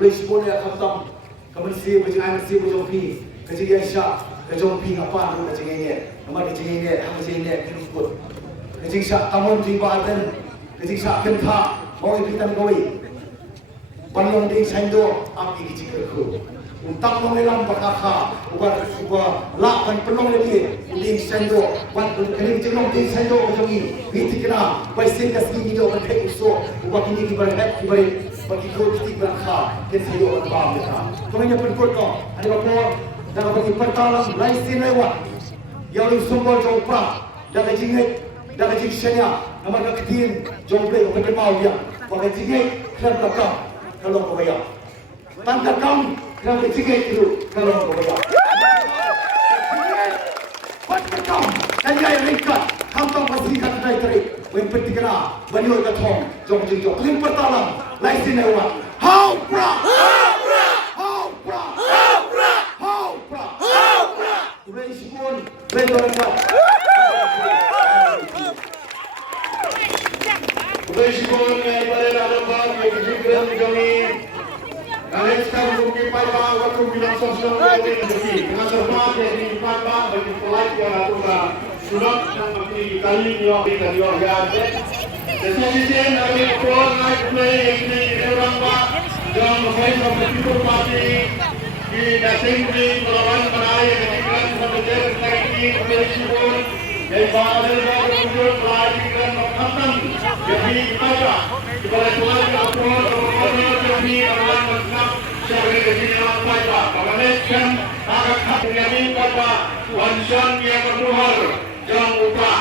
boleh boleh khatam kemensi berjalan si berjumpi kejadian syak kejumpi apa tu kejadian nama kejadian ikut kejadian syak tamun tiba dan kejadian syak kenta mau ipitan koi balong di sendo api kejadian ku utak mengelam bakaka ubah lapan pelong lagi di sendo wan kini jenong di sendo kejadian ini kena baik kasih ini orang kayak uso ubah kini kibarat bagi kau titik berangka dan saya orang bang mereka. Tuannya berikut kau ada apa? Dan bagi pertalang lain lewat. Yang lu sumber jauh pra dan kejinget dan kejingshanya nama keketin jauh play orang mau dia. Bagi kejinget kerana belakang kalau kau bayar. Tanda kamu kerana kejinget itu kalau kau bayar. Buat kamu dan jaya ringkat kantong pastikan naik tarik. Yang penting kena banyol katong jom jingjop. Yang pertalang lain lewat. How pra! Respon betul-betul. Respon daripada Adelbert yang juga menjadi Alexkan Bukit Paibang waktu bilang sosial media dengan hormat yang dipakai bagi pelajar atau surat yang kali ini dari organ. Kemudian kami upload naik ini orang pak yang saya berpikir pasti di dasing di melawan menaya ketika sebenarnya lagi bersyukur dan bahagia bersyukur pelajari menghantam jadi kita kepada Tuhan yang upload jadi orang mengenal sebagai kejian Bapak mengenalkan agak kami Bapak wansan yang berduhar yang upah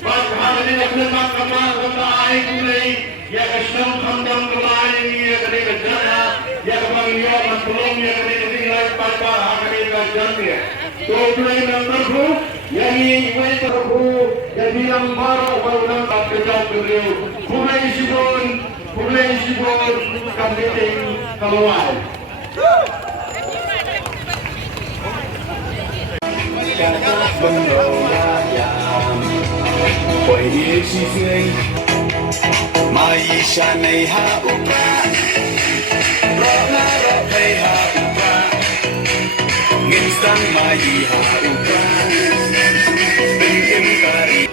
Bahagia ini akan kata air ini ya kesenang kandang kelain ini ya kini berjaya ya kebangian mantelong ya kini nilai pada hari kerjanya. Tujuan yang terbu yang ini terbu yang bilang baru nak kerja beliau. Mulai sibun kami keluar. Maisha nei ha upa Rola rohei ha upa Nginsang mai ha upa Bingin kari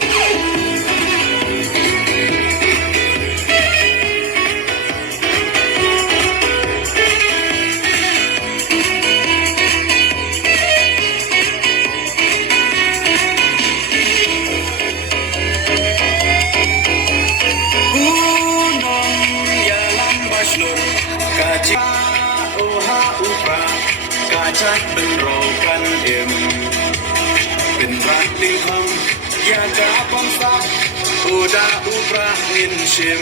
Kacak benrokan bin rating hang ya japang sak udah uprah min shim